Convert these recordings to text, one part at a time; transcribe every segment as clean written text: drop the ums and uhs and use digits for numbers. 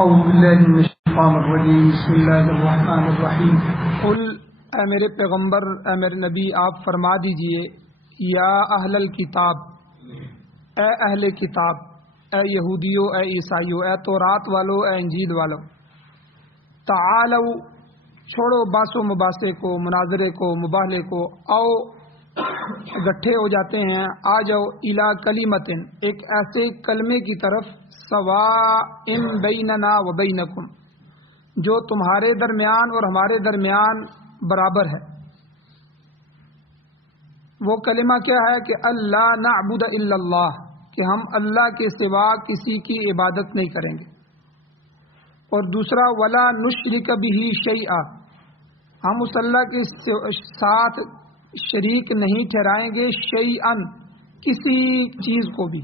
اعوذ باللہ من الشیطان الرجیم بسم اللہ الرحمن الرحیم قل اے میرے پیغمبر، اے میرے نبی، آپ فرما دیجئے یا اہل الکتاب، اے اہل کتاب، اے یہودیو، اے عیسائیو، اے تورات والو، اے انجیل والو، تعالو چھوڑو باس و مباحثے کو، مناظرے کو، مباہلے کو، او گٹھے ہو جاتے ہیں، آ جاؤ الی کلمتن، ایک ایسے کلمے کی طرف، سواء بیننا و بینکم، جو تمہارے درمیان اور ہمارے درمیان برابر ہے۔ وہ کلمہ کیا ہے کہ اللہ نعبد الا اللہ، کہ ہم اللہ کے سوا کسی کی عبادت نہیں کریں گے، اور دوسرا ولا نشرک بہ شیئا، ہم اس اللہ کے ساتھ شریک نہیں ٹھہرائیں گے شیئا، کسی چیز کو بھی،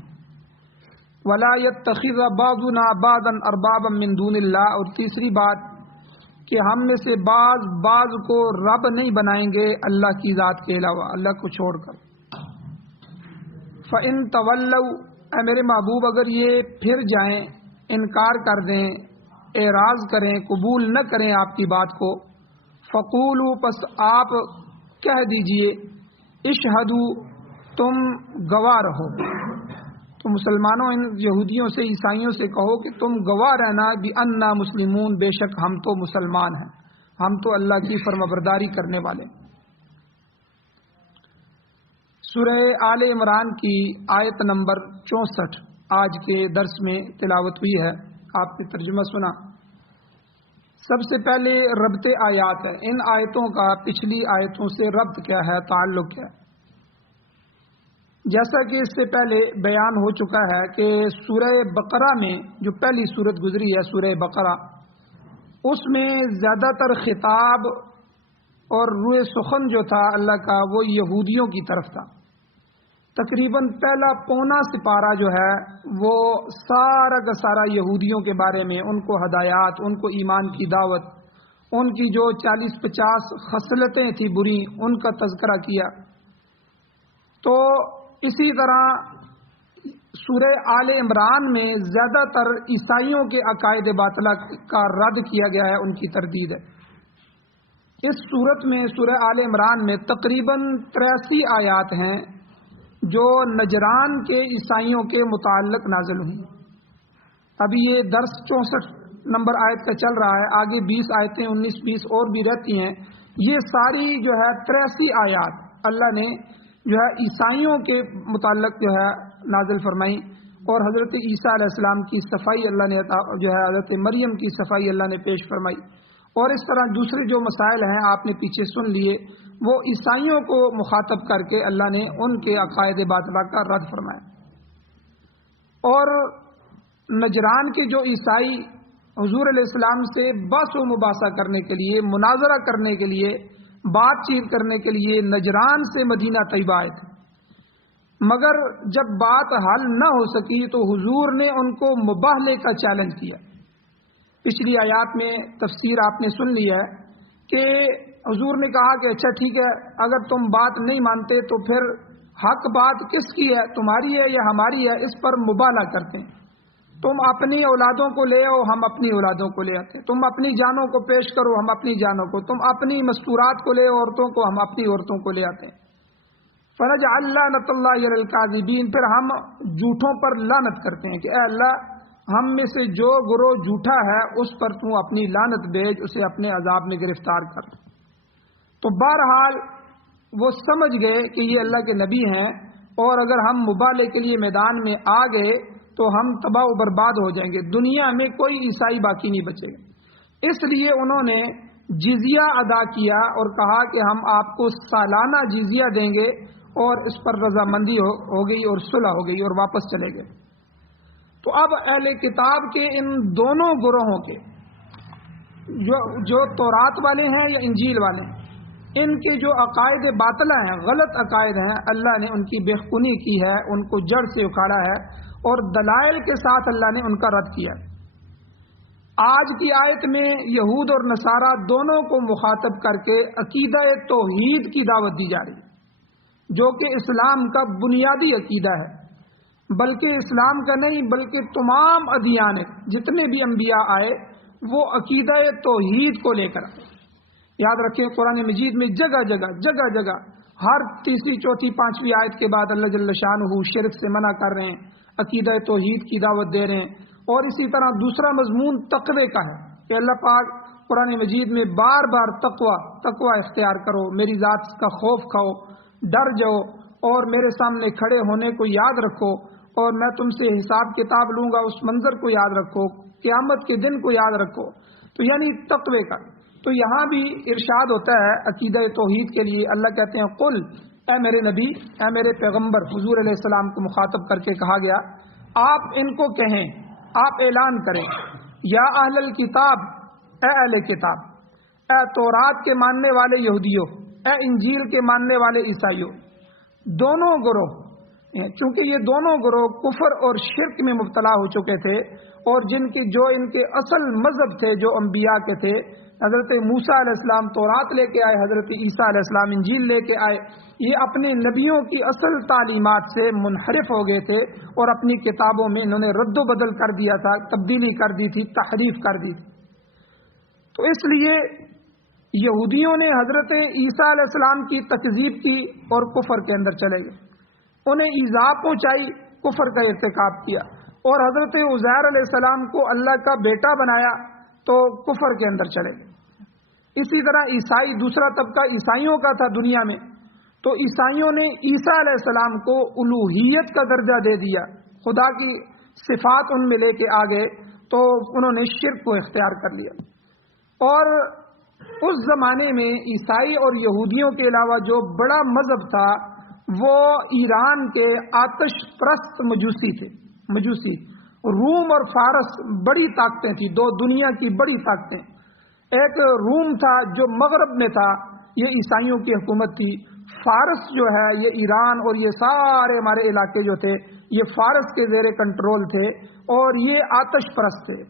ولا یتخذ بعضنا بعضا اربابا من دون اللہ، اور تیسری بات کہ ہم میں سے بعض کو رب نہیں بنائیں گے اللہ کی ذات کے علاوہ، اللہ کو چھوڑ کر۔ فَإِن تَوَلَّوْا، اے میرے محبوب اگر یہ پھر جائیں، انکار کر دیں، اعراض کریں، قبول نہ کریں آپ کی بات کو، فَقُولُوا، پس آپ کہہ دیجئے، اشہدوا، تم گواہ رہو، تو مسلمانوں ان یہودیوں سے، عیسائیوں سے کہو کہ تم گواہ رہنا بِأَنَّا مسلمون، بے شک ہم تو مسلمان ہیں، ہم تو اللہ کی فرمانبرداری کرنے والے۔ سورہ آل عمران کی آیت نمبر 64 آج کے درس میں تلاوت ہوئی ہے، آپ نے ترجمہ سنا۔ سب سے پہلے ربط آیات ہے، ان آیتوں کا پچھلی آیتوں سے ربط کیا ہے، تعلق کیا ہے۔ جیسا کہ اس سے پہلے بیان ہو چکا ہے کہ سورہ بقرہ میں جو پہلی سورت گزری ہے، سورہ بقرہ، اس میں زیادہ تر خطاب اور روئے سخن جو تھا اللہ کا، وہ یہودیوں کی طرف تھا۔ تقریباً پہلا پونا سپارہ جو ہے وہ سارا کا سارا یہودیوں کے بارے میں، ان کو ہدایات، ان کو ایمان کی دعوت، ان کی جو 40-50 خصلتیں تھیں بری، ان کا تذکرہ کیا۔ تو اسی طرح سورہ آل عمران میں زیادہ تر عیسائیوں کے عقائد باطلہ کا رد کیا گیا ہے، ان کی تردید ہے۔ اس صورت میں سورہ آل عمران میں تقریباً 83 آیات ہیں جو نجران کے عیسائیوں کے متعلق نازل ہوئی۔ ابھی یہ درس 64 نمبر آیت کا چل رہا ہے، آگے 20 آیتیں 19-20 اور بھی رہتی ہیں۔ یہ ساری جو ہے 83 آیات اللہ نے جو ہے عیسائیوں کے متعلق جو ہے نازل فرمائی، اور حضرت عیسیٰ علیہ السلام کی صفائی اللہ نے جو ہے حضرت مریم کی صفائی اللہ نے پیش فرمائی، اور اس طرح دوسرے جو مسائل ہیں آپ نے پیچھے سن لیے، وہ عیسائیوں کو مخاطب کر کے اللہ نے ان کے عقائد باطلہ کا رد فرمایا۔ اور نجران کے جو عیسائی حضور علیہ السلام سے بحث و مباحثہ کرنے کے لیے، مناظرہ کرنے کے لیے، بات چیت کرنے کے لیے نجران سے مدینہ طیبہ آئے تھے، مگر جب بات حل نہ ہو سکی تو حضور نے ان کو مباہلے کا چیلنج کیا۔ پچھلی آیات میں تفسیر آپ نے سن لی ہے کہ حضور نے کہا کہ اچھا ٹھیک ہے، اگر تم بات نہیں مانتے تو پھر حق بات کس کی ہے، تمہاری ہے یا ہماری ہے، اس پر مباہلہ کرتے ہیں۔ تم اپنی اولادوں کو لے آؤ، ہم اپنی اولادوں کو لے آتے ہیں، تم اپنی جانوں کو پیش کرو، ہم اپنی جانوں کو، تم اپنی مستورات کو لے عورتوں کو، ہم اپنی عورتوں کو لے آتے ہیں۔ فنجعل لعنۃ اللہ علی الکاذبین، پھر ہم جھوٹوں پر لعنت کرتے ہیں کہ اے اللہ، ہم میں سے جو گروہ جھوٹا ہے اس پر تو اپنی لعنت بھیج، اسے اپنے عذاب میں گرفتار کر۔ تو بہرحال وہ سمجھ گئے کہ یہ اللہ کے نبی ہیں، اور اگر ہم مباہلے کے لیے میدان میں آ گئے تو ہم تباہ و برباد ہو جائیں گے، دنیا میں کوئی عیسائی باقی نہیں بچے گا۔ اس لیے انہوں نے جزیہ ادا کیا اور کہا کہ ہم آپ کو سالانہ جزیہ دیں گے، اور اس پر رضامندی ہو گئی اور صلح ہو گئی اور واپس چلے گئے۔ تو اب اہل کتاب کے ان دونوں گروہوں کے جو تورات والے ہیں یا انجیل والے ہیں، ان کے جو عقائد باطلہ ہیں، غلط عقائد ہیں، اللہ نے ان کی بےخونی کی ہے، ان کو جڑ سے اکھاڑا ہے، اور دلائل کے ساتھ اللہ نے ان کا رد کیا۔ آج کی آیت میں یہود اور نصارہ دونوں کو مخاطب کر کے عقیدہ توحید کی دعوت دی جا رہی ہے، جو کہ اسلام کا بنیادی عقیدہ ہے، بلکہ اسلام کا نہیں بلکہ تمام ادیان جتنے بھی انبیاء آئے وہ عقیدہ توحید کو لے کر آئے۔ یاد رکھیں قرآن مجید میں جگہ جگہ ہر تیسری چوتھی پانچویں آیت کے بعد اللہ جل شانہ شرک سے منع کر رہے ہیں، عقیدہ توحید کی دعوت دے رہے ہیں۔ اور اسی طرح دوسرا مضمون تقوی کا ہے کہ اللہ پاک قرآن مجید میں بار بار تقوی اختیار کرو، میری ذات کا خوف کھاؤ، ڈر جاؤ اور میرے سامنے کھڑے ہونے کو یاد رکھو، اور میں تم سے حساب کتاب لوں گا اس منظر کو یاد رکھو، قیامت کے دن کو یاد رکھو۔ تو یعنی تقوی کا تو یہاں بھی ارشاد ہوتا ہے عقیدہ توحید کے لیے، اللہ کہتے ہیں قل، اے میرے نبی، اے میرے پیغمبر حضور علیہ السلام کو مخاطب کر کے کہا گیا، آپ ان کو کہیں، آپ اعلان کریں، یا اہل الکتاب، اے اہل کتاب، اے تورات کے ماننے والے یہودیوں، اے انجیل کے ماننے والے عیسائیوں، دونوں گروہ، چونکہ یہ دونوں گروہ کفر اور شرک میں مبتلا ہو چکے تھے، اور ان کے اصل مذہب تھے جو انبیاء کے تھے، حضرت موسیٰ علیہ السلام تورات لے کے آئے، حضرت عیسیٰ علیہ السلام انجیل لے کے آئے، یہ اپنے نبیوں کی اصل تعلیمات سے منحرف ہو گئے تھے اور اپنی کتابوں میں انہوں نے رد و بدل کر دیا تھا، تبدیلی کر دی تھی، تحریف کر دی تھی۔ تو اس لیے یہودیوں نے حضرت عیسیٰ علیہ السلام کی تکذیب کی اور کفر کے اندر چلے گئے، انہیں ایذا پہنچائی، کفر کا ارتکاب کیا، اور حضرت عزیر علیہ السلام کو اللہ کا بیٹا بنایا تو کفر کے اندر چلے گئے۔ اسی طرح عیسائی، دوسرا طبقہ عیسائیوں کا تھا دنیا میں، تو عیسائیوں نے عیسیٰ علیہ السلام کو الوہیت کا درجہ دے دیا، خدا کی صفات ان میں لے کے آ گئے، تو انہوں نے شرک کو اختیار کر لیا۔ اور اس زمانے میں عیسائی اور یہودیوں کے علاوہ جو بڑا مذہب تھا وہ ایران کے آتش پرست مجوسی تھے، مجوسی۔ روم اور فارس بڑی طاقتیں تھیں، دو دنیا کی بڑی طاقتیں۔ ایک روم تھا جو مغرب میں تھا، یہ عیسائیوں کی حکومت تھی۔ فارس جو ہے یہ ایران اور یہ سارے ہمارے علاقے جو تھے یہ فارس کے زیر کنٹرول تھے، اور یہ آتش پرست تھے۔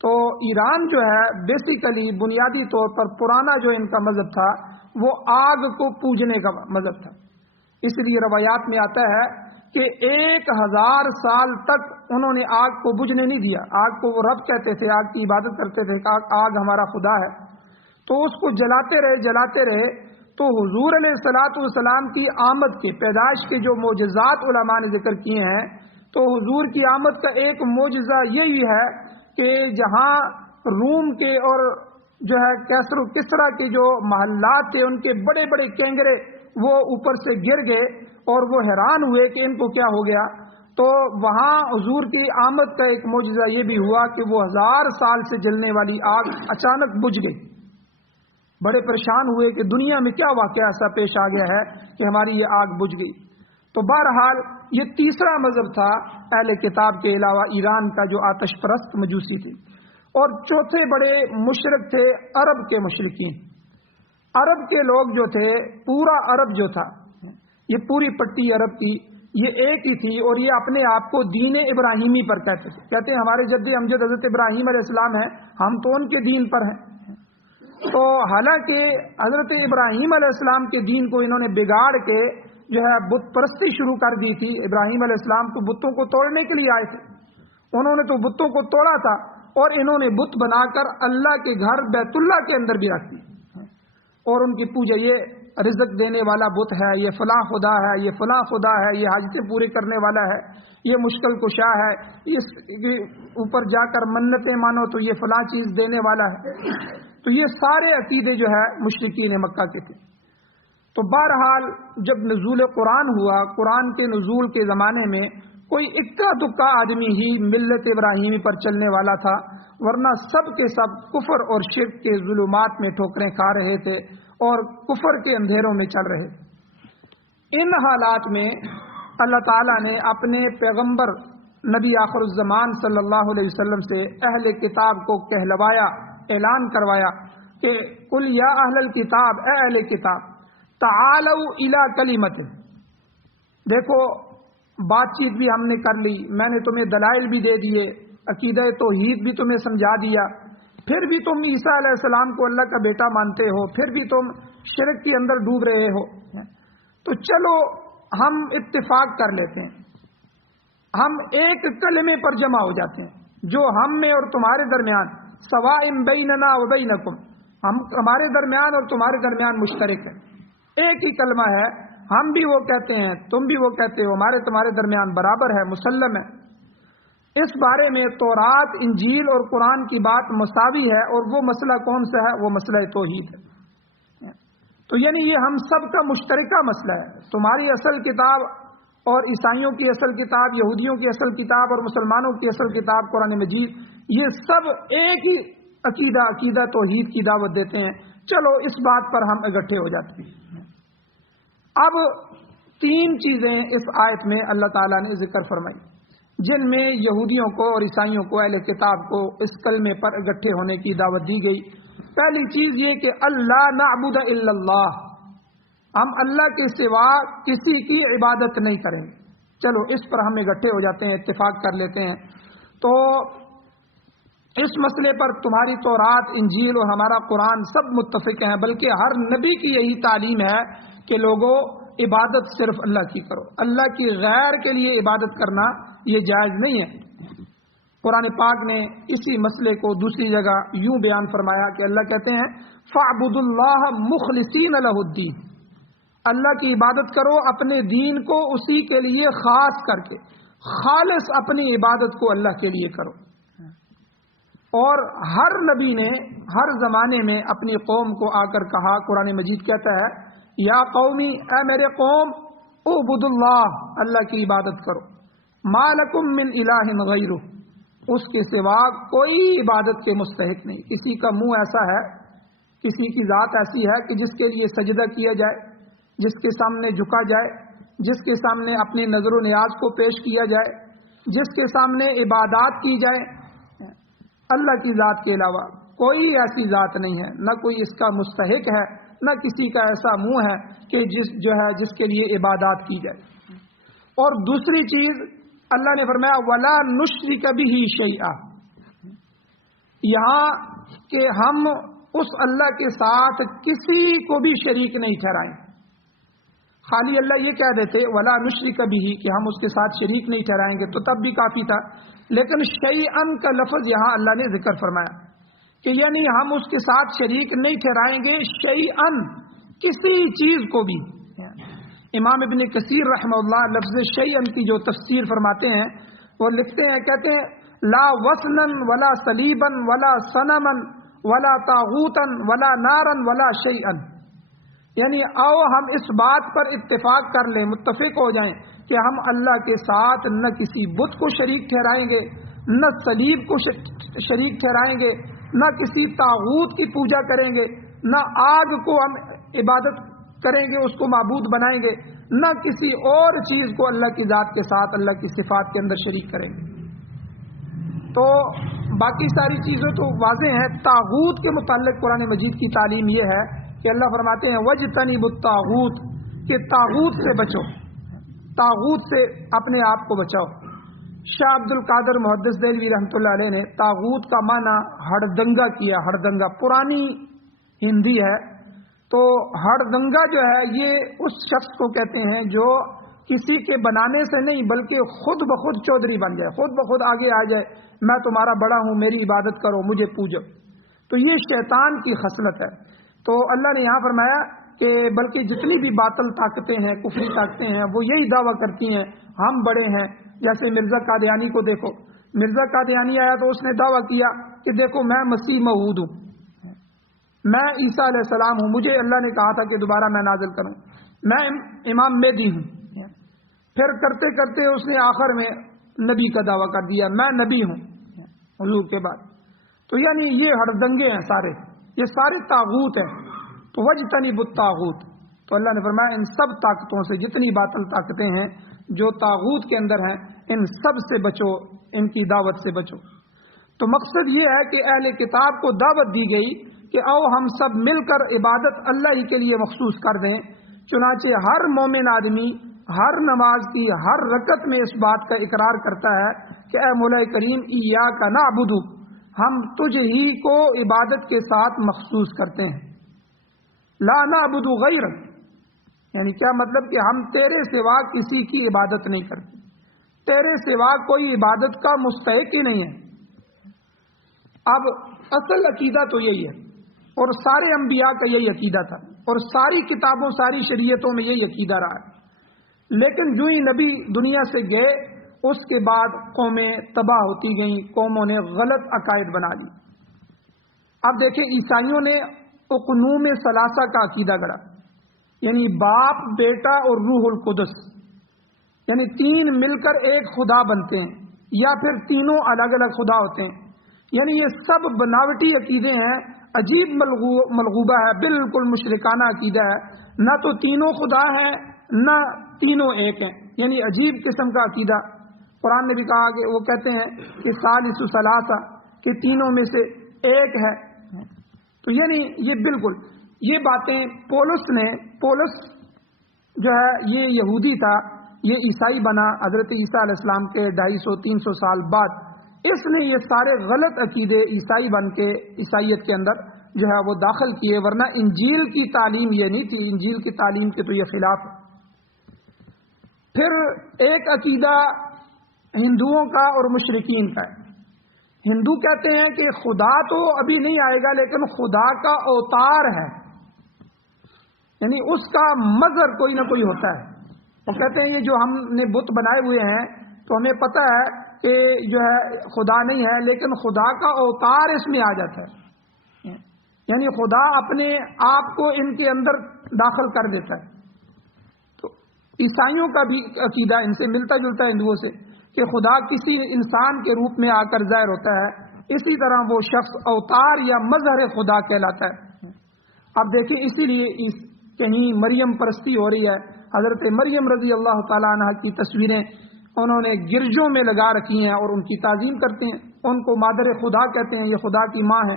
تو ایران جو ہے بیسیکلی بنیادی طور پر پرانا جو ان کا مذہب تھا وہ آگ کو پوجنے کا مذہب تھا، اس لیے روایات میں آتا ہے کہ 1000 سال تک انہوں نے آگ کو بجھنے نہیں دیا۔ آگ کو وہ رب کہتے تھے، آگ کی عبادت کرتے تھے، آگ ہمارا خدا ہے، تو اس کو جلاتے رہے۔ تو حضور علیہ الصلوۃ والسلام کی آمد کے، پیدائش کے جو معجزات علماء نے ذکر کیے ہیں، تو حضور کی آمد کا ایک معجزہ یہی ہے کہ جہاں روم کے اور جو ہے کیسر و کسرا کے جو محلات تھے ان کے بڑے بڑے کینگرے وہ اوپر سے گر گئے، اور وہ حیران ہوئے کہ ان کو کیا ہو گیا۔ تو وہاں حضور کی آمد کا ایک معجزہ یہ بھی ہوا کہ وہ 1000 سال سے جلنے والی آگ اچانک بجھ گئی۔ بڑے پریشان ہوئے کہ دنیا میں کیا واقعہ ایسا پیش آ گیا ہے کہ ہماری یہ آگ بجھ گئی۔ تو بہرحال یہ تیسرا مذہب تھا اہل کتاب کے علاوہ ایران کا جو آتش پرست مجوسی تھی۔ اور چوتھے بڑے مشرک تھے عرب کے مشرکین۔ عرب کے لوگ جو تھے، پورا عرب جو تھا، یہ پوری پٹی عرب کی یہ ایک ہی تھی، اور یہ اپنے آپ کو دین ابراہیمی پر کہتے تھے، کہتے ہیں ہمارے جد امجد حضرت ابراہیم علیہ السلام ہیں، ہم تو ان کے دین پر ہیں۔ تو حالانکہ حضرت ابراہیم علیہ السلام کے دین کو انہوں نے بگاڑ کے جو ہے بت پرستی شروع کر دی تھی۔ ابراہیم علیہ السلام تو بتوں کو توڑنے کے لیے آئے تھے، انہوں نے تو بتوں کو توڑا تھا، اور انہوں نے بت بنا کر اللہ کے گھر بیت اللہ کے اندر بھی رکھ دی، اور ان کی پوجا، یہ رزق دینے والا بت ہے، یہ فلاں خدا ہے، یہ فلاں خدا ہے، یہ حاجتیں پورے کرنے والا ہے، یہ مشکل کشا ہے، اس کے اوپر جا کر منتیں مانو تو یہ فلاں چیز دینے والا ہے۔ تو یہ سارے عقیدے جو ہے مشرکین مکہ کے تھے۔ تو بہرحال جب نزول قرآن ہوا، قرآن کے نزول کے زمانے میں کوئی اکا دکا آدمی ہی ملت ابراہیمی پر چلنے والا تھا، ورنہ سب کے سب کفر اور شرک کے ظلمات میں ٹھوکریں کھا رہے تھے اور کفر کے اندھیروں میں چل رہے تھے۔ ان حالات میں اللہ تعالیٰ نے اپنے پیغمبر نبی آخر الزمان صلی اللہ علیہ وسلم سے اہل کتاب کو کہلوایا، اعلان کروایا کہ قل یا اہل الکتاب، اے اہل کتاب، تعالوا الی کلمۃ، دیکھو بات چیت بھی ہم نے کر لی، میں نے تمہیں دلائل بھی دے دیے، عقیدہ توحید بھی تمہیں سمجھا دیا، پھر بھی تم عیسیٰ علیہ السلام کو اللہ کا بیٹا مانتے ہو، پھر بھی تم شرک کے اندر ڈوب رہے ہو، تو چلو ہم اتفاق کر لیتے ہیں ہم ایک کلمے پر جمع ہو جاتے ہیں, جو ہم میں اور تمہارے درمیان سوائم بیننا و بینکم, ہمارے درمیان اور تمہارے درمیان مشترک ہے, ایک ہی کلمہ ہے, ہم بھی وہ کہتے ہیں تم بھی وہ کہتے ہو, ہمارے تمہارے درمیان برابر ہے, مسلم ہے. اس بارے میں تورات, انجیل اور قرآن کی بات مساوی ہے, اور وہ مسئلہ کون سا ہے؟ وہ مسئلہ توحید ہے. تو یعنی یہ ہم سب کا مشترکہ مسئلہ ہے. تمہاری اصل کتاب اور عیسائیوں کی اصل کتاب, یہودیوں کی اصل کتاب اور مسلمانوں کی اصل کتاب قرآن مجید, یہ سب ایک ہی عقیدہ توحید کی دعوت دیتے ہیں. چلو اس بات پر ہم اکٹھے ہو جاتے ہیں. اب 3 چیزیں اس آیت میں اللہ تعالیٰ نے ذکر فرمائی, جن میں یہودیوں کو اور عیسائیوں کو, اہل کتاب کو اس کلمے پر اکٹھے ہونے کی دعوت دی گئی. پہلی چیز یہ کہ اللہ نعبد الا اللہ, ہم اللہ کے سوا کسی کی عبادت نہیں کریں گے. چلو اس پر ہم اکٹھے ہو جاتے ہیں, اتفاق کر لیتے ہیں. تو اس مسئلے پر تمہاری تورات, انجیل اور ہمارا قرآن سب متفق ہیں, بلکہ ہر نبی کی یہی تعلیم ہے کہ لوگوں عبادت صرف اللہ کی کرو, اللہ کی غیر کے لیے عبادت کرنا یہ جائز نہیں ہے. قرآن پاک نے اسی مسئلے کو دوسری جگہ یوں بیان فرمایا کہ اللہ کہتے ہیں فَاعْبُدُوا اللَّهَ مُخْلِصِينَ لَهُ الدِّينَ, اللہ کی عبادت کرو اپنے دین کو اسی کے لیے خاص کر کے, خالص اپنی عبادت کو اللہ کے لیے کرو. اور ہر نبی نے ہر زمانے میں اپنی قوم کو آ کر کہا, قرآن مجید کہتا ہے یا قومی, اے میرے قوم, اعبدوا اللہ, اللہ کی عبادت کرو, ما لکم من الہ غیرہ, اس کے سوا کوئی عبادت کے مستحق نہیں. کسی کا منہ ایسا ہے, کسی کی ذات ایسی ہے کہ جس کے لیے سجدہ کیا جائے, جس کے سامنے جھکا جائے, جس کے سامنے اپنی نظر و نیاز کو پیش کیا جائے, جس کے سامنے عبادات کی جائے, اللہ کی ذات کے علاوہ کوئی ایسی ذات نہیں ہے, نہ کوئی اس کا مستحق ہے, نہ کسی کا ایسا منہ ہے کہ جس کے لیے عبادات کی جائے. اور دوسری چیز اللہ نے فرمایا وَلَا نُشْرِكَ بِهِ شَيْئًا, یہاں کہ ہم اس اللہ کے ساتھ کسی کو بھی شریک نہیں ٹھہرائیں. خالی اللہ یہ کہہ دیتے وَلَا نُشْرِكَ بِهِ کہ ہم اس کے ساتھ شریک نہیں ٹھہرائیں گے تو تب بھی کافی تھا, لیکن شیئن کا لفظ یہاں اللہ نے ذکر فرمایا کہ یعنی ہم اس کے ساتھ شریک نہیں ٹھہرائیں گے شیئن, کسی چیز کو بھی. امام ابن کثیر رحمہ اللہ لفظ شیئن کی جو تفسیر فرماتے ہیں وہ لکھتے ہیں, کہتے ہیں لا وثنن ولا صلیبن ولا صنمن ولا طاغوتن ولا نارن ولا شیئن, یعنی آؤ ہم اس بات پر اتفاق کر لیں, متفق ہو جائیں کہ ہم اللہ کے ساتھ نہ کسی بت کو شریک ٹھہرائیں گے, نہ صلیب کو شریک ٹھہرائیں گے, نہ کسی طاغوت کی پوجا کریں گے, نہ آگ کو ہم عبادت کریں گے, اس کو معبود بنائیں گے, نہ کسی اور چیز کو اللہ کی ذات کے ساتھ اللہ کی صفات کے اندر شریک کریں گے. تو باقی ساری چیزیں تو واضح ہیں. طاغوت کے متعلق قرآن مجید کی تعلیم یہ ہے کہ اللہ فرماتے ہیں وَاجْتَنِبُوا الطَّاغُوتَ, کہ طاغوت سے بچو, طاغوت سے اپنے آپ کو بچاؤ. شاہ عبد القادر محدث دہلوی رحمۃ اللہ علیہ نے طاغوت کا معنی ہڑدنگا کیا. ہڑدنگا پرانی ہندی ہے, تو ہڑدنگا جو ہے یہ اس شخص کو کہتے ہیں جو کسی کے بنانے سے نہیں بلکہ خود بخود چودھری بن جائے, خود بخود آگے آ جائے, میں تمہارا بڑا ہوں, میری عبادت کرو, مجھے پوجو. تو یہ شیطان کی خصلت ہے. تو اللہ نے یہاں فرمایا کہ بلکہ جتنی بھی باطل طاقتیں ہیں, کفری طاقتیں ہیں, وہ یہی دعویٰ کرتی ہیں ہم بڑے ہیں. جیسے مرزا قادیانی کو دیکھو, مرزا قادیانی آیا تو اس نے دعویٰ کیا کہ دیکھو میں مسیح موعود ہوں, میں عیسیٰ علیہ السلام ہوں, مجھے اللہ نے کہا تھا کہ دوبارہ میں نازل کروں, میں امام مہدی ہوں. پھر کرتے کرتے اس نے آخر میں نبی کا دعویٰ کر دیا, میں نبی ہوں حضور کے بعد. تو یعنی یہ ہڑدنگے ہیں سارے, یہ سارے طاغوت ہیں. تو وَاجْتَنِبُوا الطَّاغُوتَ, تو اللہ نے فرمایا ان سب طاقتوں سے, جتنی باطل طاقتیں ہیں جو طاغوت کے اندر ہیں, ان سب سے بچو, ان کی دعوت سے بچو. تو مقصد یہ ہے کہ اہل کتاب کو دعوت دی گئی کہ آؤ ہم سب مل کر عبادت اللہ ہی کے لیے مخصوص کر دیں. چنانچہ ہر مومن آدمی ہر نماز کی ہر رکعت میں اس بات کا اقرار کرتا ہے کہ اے مولا کریم ایاک نعبد, ہم تجھ ہی کو عبادت کے ساتھ مخصوص کرتے ہیں. لا نعبد غیرک, یعنی کیا مطلب کہ ہم تیرے سوا کسی کی عبادت نہیں کرتے, تیرے سوا کوئی عبادت کا مستحق ہی نہیں ہے۔ اب اصل عقیدہ تو یہی ہے، اور سارے انبیاء کا یہی عقیدہ تھا، اور ساری کتابوں ساری شریعتوں میں یہی عقیدہ رہا ہے۔ لیکن جو ہی نبی دنیا سے گئے اس کے بعد قومیں تباہ ہوتی گئیں، قوموں نے غلط عقائد بنا لی۔ اب دیکھیں عیسائیوں نے اقنوم ثلاثہ کا عقیدہ گڑھا، یعنی باپ، بیٹا اور روح القدس، یعنی تین مل کر ایک خدا بنتے ہیں، یا پھر تینوں الگ الگ خدا ہوتے ہیں۔ یعنی یہ سب بناوٹی عقیدے ہیں، عجیب ملغوبہ ہے، بالکل مشرکانہ عقیدہ ہے۔ نہ تو تینوں خدا ہیں نہ تینوں ایک ہیں، یعنی عجیب قسم کا عقیدہ۔ قرآن نے بھی کہا کہ وہ کہتے ہیں کہ ثالث ثلاثہ، کہ تینوں میں سے ایک ہے۔ تو یعنی یہ بالکل یہ باتیں پولس جو ہے یہ یہودی تھا، یہ عیسائی بنا حضرت عیسیٰ علیہ السلام کے 250-300 سال بعد۔ اس نے یہ سارے غلط عقیدے عیسائی بن کے عیسائیت کے اندر جو ہے وہ داخل کیے، ورنہ انجیل کی تعلیم یہ نہیں تھی، انجیل کی تعلیم کے تو یہ خلاف ہے۔ پھر ایک عقیدہ ہندوؤں کا اور مشرکین کا ہے۔ ہندو کہتے ہیں کہ خدا تو ابھی نہیں آئے گا، لیکن خدا کا اوتار ہے، یعنی اس کا مظہر کوئی نہ کوئی ہوتا ہے۔ وہ کہتے ہیں یہ جو ہم نے بت بنائے ہوئے ہیں تو ہمیں پتہ ہے کہ جو ہے خدا نہیں ہے، لیکن خدا کا اوتار اس میں آ جاتا ہے، یعنی خدا اپنے آپ کو ان کے اندر داخل کر دیتا ہے۔ تو عیسائیوں کا بھی عقیدہ ان سے ملتا جلتا ہے ہندوؤں سے، کہ خدا کسی انسان کے روپ میں آ کر ظاہر ہوتا ہے، اسی طرح وہ شخص اوتار یا مظہر خدا کہلاتا ہے۔ اب دیکھیں اسی لیے کہیں مریم پرستی ہو رہی ہے، حضرت مریم رضی اللہ تعالیٰ عنہ کی تصویریں انہوں نے گرجوں میں لگا رکھی ہیں اور ان کی تعظیم کرتے ہیں، ان کو مادر خدا کہتے ہیں، یہ خدا کی ماں ہے،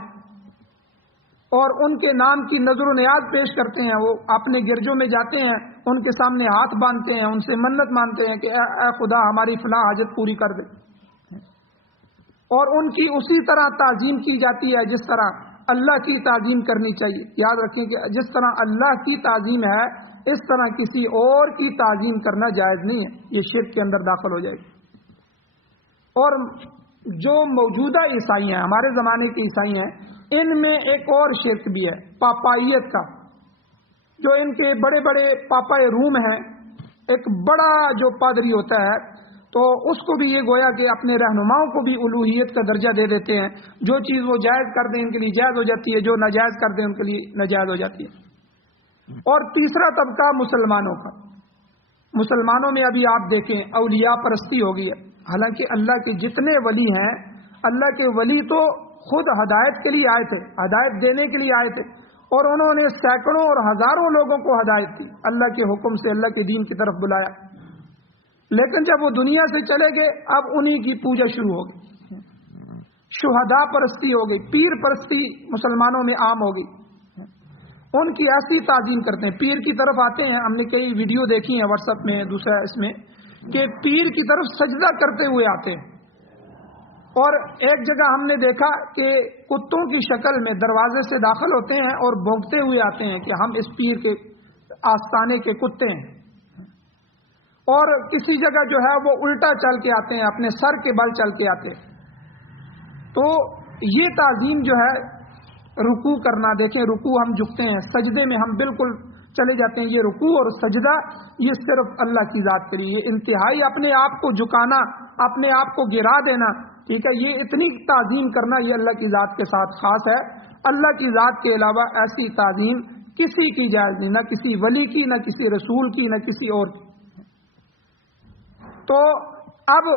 اور ان کے نام کی نظر و نیاز پیش کرتے ہیں۔ وہ اپنے گرجوں میں جاتے ہیں، ان کے سامنے ہاتھ باندھتے ہیں، ان سے منت مانتے ہیں کہ اے خدا ہماری فلاں حاجت پوری کر دے، اور ان کی اسی طرح تعظیم کی جاتی ہے جس طرح اللہ کی تعظیم کرنی چاہیے۔ یاد رکھیں کہ جس طرح اللہ کی تعظیم ہے اس طرح کسی اور کی تعظیم کرنا جائز نہیں ہے، یہ شرک کے اندر داخل ہو جائے گی۔ اور جو موجودہ عیسائی ہیں، ہمارے زمانے کے عیسائی ہیں، ان میں ایک اور شرک بھی ہے، پاپائیت کا۔ جو ان کے بڑے بڑے پاپا روم ہیں، ایک بڑا جو پادری ہوتا ہے تو اس کو بھی یہ گویا کہ اپنے رہنماؤں کو بھی الوہیت کا درجہ دے دیتے ہیں، جو چیز وہ جائز کر دیں ان کے لیے جائز ہو جاتی ہے، جو ناجائز کر دیں ان کے لیے ناجائز ہو جاتی ہے۔ اور تیسرا طبقہ مسلمانوں کا، مسلمانوں میں ابھی آپ دیکھیں اولیاء پرستی ہو گئی ہے، حالانکہ اللہ کے جتنے ولی ہیں، اللہ کے ولی تو خود ہدایت کے لیے آئے تھے، ہدایت دینے کے لیے آئے تھے، اور انہوں نے سینکڑوں اور ہزاروں لوگوں کو ہدایت دی، اللہ کے حکم سے اللہ کے دین کی طرف بلایا۔ لیکن جب وہ دنیا سے چلے گئے اب انہی کی پوجا شروع ہو گئی، شہداء پرستی ہو گئی، پیر پرستی مسلمانوں میں عام ہو گئی، ان کی ایسی تعظیم کرتے ہیں۔ پیر کی طرف آتے ہیں، ہم نے کئی ویڈیو دیکھی ہیں واٹس ایپ میں، دوسرا اس میں، کہ پیر کی طرف سجدہ کرتے ہوئے آتے ہیں۔ اور ایک جگہ ہم نے دیکھا کہ کتوں کی شکل میں دروازے سے داخل ہوتے ہیں اور بھونکتے ہوئے آتے ہیں کہ ہم اس پیر کے آستانے کے کتے ہیں، اور کسی جگہ جو ہے وہ الٹا چل کے آتے ہیں، اپنے سر کے بل چل کے آتے ہیں۔ تو یہ تعظیم جو ہے، رکوع کرنا، دیکھیں رکوع ہم جھکتے ہیں، سجدے میں ہم بالکل چلے جاتے ہیں، یہ رکوع اور سجدہ یہ صرف اللہ کی ذات کے لیے، یہ انتہائی اپنے آپ کو جھکانا، اپنے آپ کو گرا دینا، ٹھیک ہے، یہ اتنی تعظیم کرنا یہ اللہ کی ذات کے ساتھ خاص ہے۔ اللہ کی ذات کے علاوہ ایسی تعظیم کسی کی جائز نہیں، نہ کسی ولی کی، نہ کسی رسول کی، نہ کسی اور کی۔ تو اب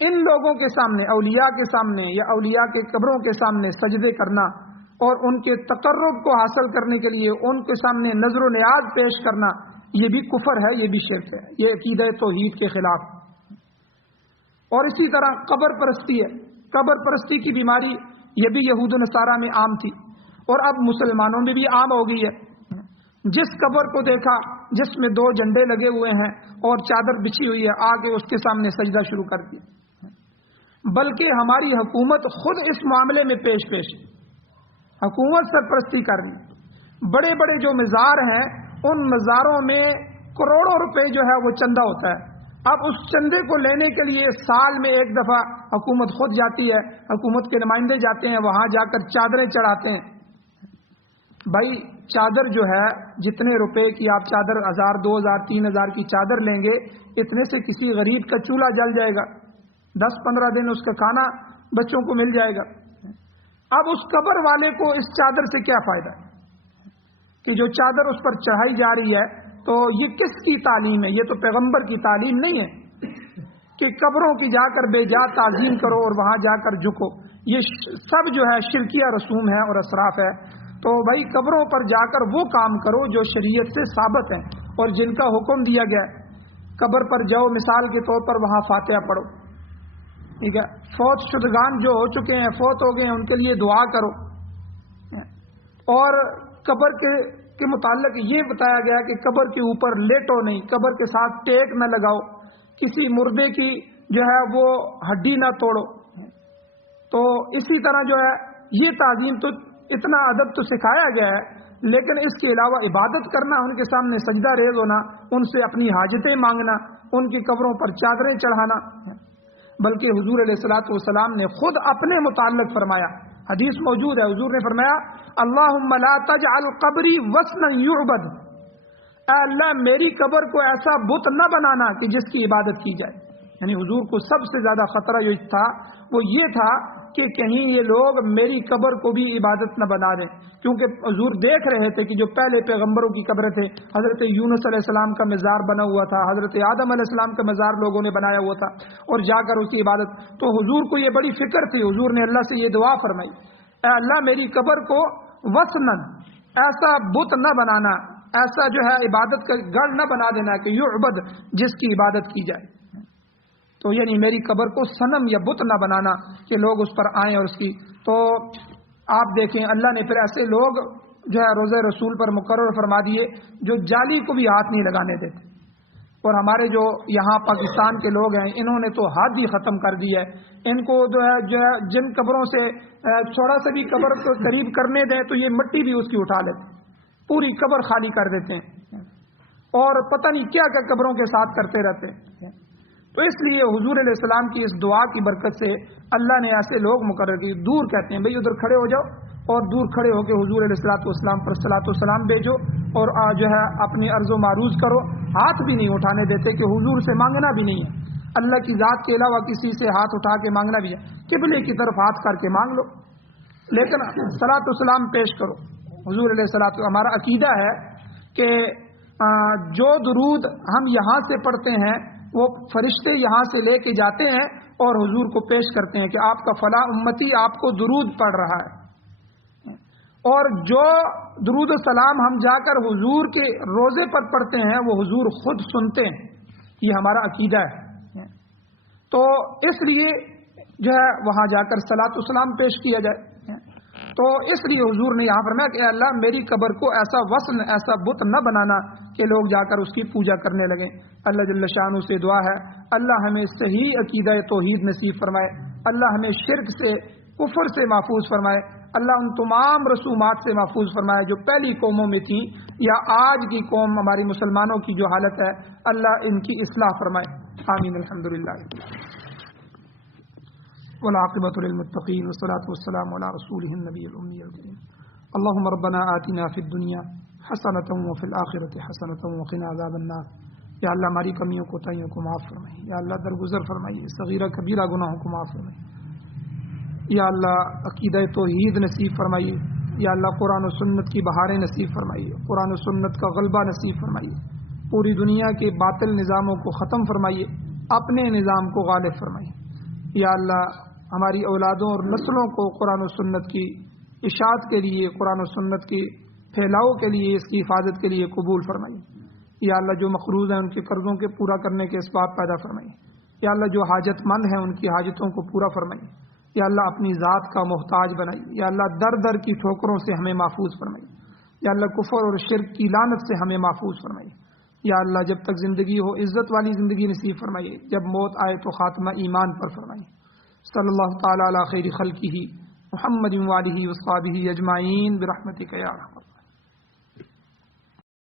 ان لوگوں کے سامنے، اولیاء کے سامنے یا اولیاء کے قبروں کے سامنے سجدے کرنا اور ان کے تقرب کو حاصل کرنے کے لیے ان کے سامنے نظر و نیاز پیش کرنا، یہ بھی کفر ہے، یہ بھی شرک ہے، یہ عقیدہ توحید کے خلاف۔ اور اسی طرح قبر پرستی ہے، قبر پرستی کی بیماری یہ بھی یہود و نصارہ میں عام تھی اور اب مسلمانوں میں بھی عام ہو گئی ہے۔ جس قبر کو دیکھا جس میں 2 جھنڈے لگے ہوئے ہیں اور چادر بچھی ہوئی ہے، آگے اس کے سامنے سجدہ شروع کر دیا۔ بلکہ ہماری حکومت خود اس معاملے میں پیش حکومت سرپرستی کر رہی، بڑے بڑے جو مزار ہیں ان مزاروں میں کروڑوں روپے جو ہے وہ چندہ ہوتا ہے، اب اس چندے کو لینے کے لیے سال میں ایک دفعہ حکومت خود جاتی ہے، حکومت کے نمائندے جاتے ہیں، وہاں جا کر چادریں چڑھاتے ہیں. بھائی چادر جو ہے جتنے روپے کی آپ چادر 1000 2000 3000 کی چادر لیں گے، اتنے سے کسی غریب کا چولہا جل جائے گا، 10-15 دن اس کا کھانا بچوں کو مل جائے گا. اب اس قبر والے کو اس چادر سے کیا فائدہ کہ جو چادر اس پر چڑھائی جا رہی ہے؟ تو یہ کس کی تعلیم ہے؟ یہ تو پیغمبر کی تعلیم نہیں ہے کہ قبروں کی جا کر بے جا تعظیم کرو اور وہاں جا کر جھکو. یہ سب جو ہے شرکیہ رسوم ہے اور اسراف ہے. تو بھائی قبروں پر جا کر وہ کام کرو جو شریعت سے ثابت ہیں اور جن کا حکم دیا گیا. قبر پر جاؤ، مثال کے طور پر وہاں فاتحہ پڑھو، ٹھیک ہے. فوت شدگان جو ہو چکے ہیں، فوت ہو گئے ہیں، ان کے لیے دعا کرو. اور قبر کے متعلق یہ بتایا گیا کہ قبر کے اوپر لیٹو نہیں، قبر کے ساتھ ٹیک نہ لگاؤ، کسی مردے کی جو ہے وہ ہڈی نہ توڑو. تو اسی طرح جو ہے یہ تعظیم تو اتنا ادب تو سکھایا گیا ہے، لیکن اس کے علاوہ عبادت کرنا، ان کے سامنے سجدہ ریز ہونا، ان سے اپنی حاجتیں مانگنا، ان کی قبروں پر چادریں چڑھانا. بلکہ حضور علیہ الصلوۃ والسلام نے خود اپنے متعلق فرمایا، حدیث موجود ہے، حضور نے فرمایا اللہم لا تجعل قبری وثنا یعبد، اے اللہ میری قبر کو ایسا بت نہ بنانا کہ جس کی عبادت کی جائے. یعنی حضور کو سب سے زیادہ خطرہ جو تھا وہ یہ تھا کہ کہیں یہ لوگ میری قبر کو بھی عبادت نہ بنا دیں، کیونکہ حضور دیکھ رہے تھے کہ جو پہلے پیغمبروں کی قبریں تھے، حضرت یونس علیہ السلام کا مزار بنا ہوا تھا، حضرت آدم علیہ السلام کا مزار لوگوں نے بنایا ہوا تھا اور جا کر اس کی عبادت. تو حضور کو یہ بڑی فکر تھی، حضور نے اللہ سے یہ دعا فرمائی، اے اللہ میری قبر کو وثنن، ایسا بت نہ بنانا، ایسا جو ہے عبادت کا گڑھ نہ بنا دینا کہ یعبد، جس کی عبادت کی جائے. تو یعنی میری قبر کو صنم یا بت نہ بنانا کہ لوگ اس پر آئیں اور اس کی. تو آپ دیکھیں اللہ نے پھر ایسے لوگ جو ہے روزہ رسول پر مقرر فرما دیے جو جالی کو بھی ہاتھ نہیں لگانے دیتے. اور ہمارے جو یہاں پاکستان کے لوگ ہیں انہوں نے تو حد ہی ختم کر دی ہے. ان کو جو ہے جن قبروں سے تھوڑا سا بھی قبر کو قریب کرنے دیں تو یہ مٹی بھی اس کی اٹھا لیتے، پوری قبر خالی کر دیتے ہیں اور پتہ نہیں کیا کیا قبروں کے ساتھ کرتے رہتے ہیں. تو اس لیے حضور علیہ السلام کی اس دعا کی برکت سے اللہ نے ایسے لوگ مقرر کیے. دور کہتے ہیں بھئی ادھر کھڑے ہو جاؤ اور دور کھڑے ہو کے حضور علیہ الصلوۃ والسلام پر صلوۃ والسلام بھیجو اور جو ہے اپنی عرض و معروض کرو. ہاتھ بھی نہیں اٹھانے دیتے کہ حضور سے مانگنا بھی نہیں ہے، اللہ کی ذات کے علاوہ کسی سے ہاتھ اٹھا کے مانگنا بھی ہے، قبلے کی طرف ہاتھ کر کے مانگ لو، لیکن صلوۃ والسلام پیش کرو. حضور علیہ الصلوۃ، ہمارا عقیدہ ہے کہ جو درود ہم یہاں سے پڑھتے ہیں وہ فرشتے یہاں سے لے کے جاتے ہیں اور حضور کو پیش کرتے ہیں کہ آپ کا فلاں امتی آپ کو درود پڑھ رہا ہے. اور جو درود و سلام ہم جا کر حضور کے روزے پر پڑھتے ہیں وہ حضور خود سنتے ہیں. یہ ہمارا عقیدہ ہے. تو اس لیے جو ہے وہاں جا کر صلاۃ و سلام پیش کیا جائے. تو اس لیے حضور نے یہاں فرمایا کہ اے اللہ میری قبر کو ایسا وثن، ایسا بت نہ بنانا کہ لوگ جا کر اس کی پوجا کرنے لگیں. اللہ جل شانہ سے دعا ہے اللہ ہمیں صحیح عقیدہ توحید نصیب فرمائے، اللہ ہمیں شرک سے، کفر سے محفوظ فرمائے، اللہ ان تمام رسومات سے محفوظ فرمائے جو پہلی قوموں میں تھیں یا آج کی قوم ہماری مسلمانوں کی جو حالت ہے، اللہ ان کی اصلاح فرمائے. آمین. الحمدللہ والعاقبۃ للمتقین والصلاۃ والسلام علی رسولہ النبی الأمی الکریم. اللهم ربنا آتنا فی الدنیا حسنۃ وفی الآخرۃ حسنۃ وقنا عذاب النار. یا اللہ ہماری کمیوں کوتاہیوں کو معاف فرمائیے، یا اللہ درگزر فرمائیے، صغیرہ کبیرہ گناہوں کو معاف فرمائیے. یا اللہ عقیدہ توحید نصیب فرمائیے. یا اللہ قرآن و سنت کی بہاریں نصیب فرمائیے، قرآن و سنت کا غلبہ نصیب فرمائیے. پوری دنیا کے باطل نظاموں کو ختم فرمائیے، اپنے نظام کو غالب فرمائیے. یا اللہ ہماری اولادوں اور نسلوں کو قرآن و سنت کی اشاعت کے لیے، قرآن و سنت کی پھیلاؤ کے لیے، اس کی حفاظت کے لیے قبول فرمائیے. یا اللہ جو مقروض ہیں ان کے قرضوں کے پورا کرنے کے اسباب پیدا فرمائیے. یا اللہ جو حاجت مند ہیں ان کی حاجتوں کو پورا فرمائیے. یا اللہ اپنی ذات کا محتاج بنائیے. یا اللہ در در کی ٹھوکروں سے ہمیں محفوظ فرمائیے. یا اللہ کفر اور شرک کی لعنت سے ہمیں محفوظ فرمائیے. یا اللہ جب تک زندگی ہو عزت والی زندگی نصیب فرمائیے، جب موت آئے تو خاتمہ ایمان پر فرمائیے. صلی اللہ تعالی علی خیر خلقہ محمد وآلہ وصحبہ اجمعین برحمتک یا ارحم